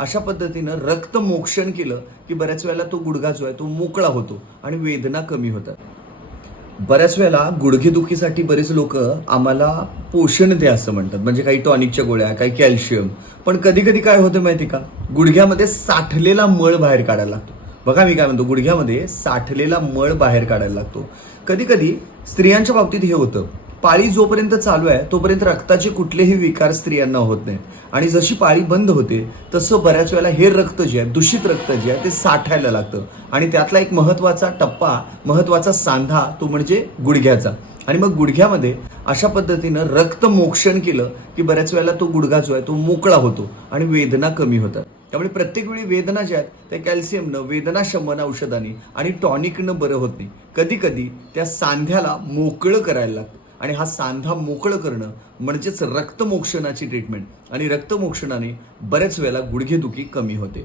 अशा पद्धतीनं रक्तमोक्षण केलं की बऱ्याच वेळेला तो गुडघा जो आहे तो मोकळा होतो आणि वेदना कमी होतात. बऱ्याच वेळेला गुडघेदुखीसाठी बरेच लोक आम्हाला पोषण द्या असं म्हणतात, म्हणजे काही टॉनिकच्या गोळ्या, काही कॅल्शियम. पण कधी कधी काय होतं माहिती का, गुडघ्यामध्ये साठलेला मळ बाहेर काढायला लागतो. बघा मी काय म्हणतो, गुडघ्यामध्ये साठलेला मळ बाहेर काढायला लागतो. कधी कधी स्त्रियांच्या बाबतीत हे होतं, पाळी जोपर्यंत चालू आहे तोपर्यंत रक्ताचे कुठलेही विकार स्त्रियांना होत नाहीत, आणि जशी पाळी बंद होते तसं बऱ्याच वेळेला हे रक्त जे आहे, दूषित रक्त जे आहे ते साठायला लागतं. आणि त्यातला एक महत्वाचा टप्पा, महत्वाचा सांधा तो म्हणजे गुडघ्याचा. आणि मग गुडघ्यामध्ये अशा पद्धतीनं रक्तमोक्षण केलं की बऱ्याच वेळेला तो गुडघा जो आहे तो मोकळा होतो आणि वेदना कमी होतात. त्यामुळे प्रत्येक वेळी वेदना ज्या आहेत त्या कॅल्शियमनं, वेदना शमन औषधांनी आणि टॉनिकनं बरं होत नाही. कधी कधी त्या सांध्याला मोकळं करायला लागतं, आणि हा सांधा मोकळं करणं म्हणजेच रक्तमोक्षणाची ट्रीटमेंट. आणि रक्तमोक्षणाने बऱ्याच वेळेला गुडघेदुखी कमी होते.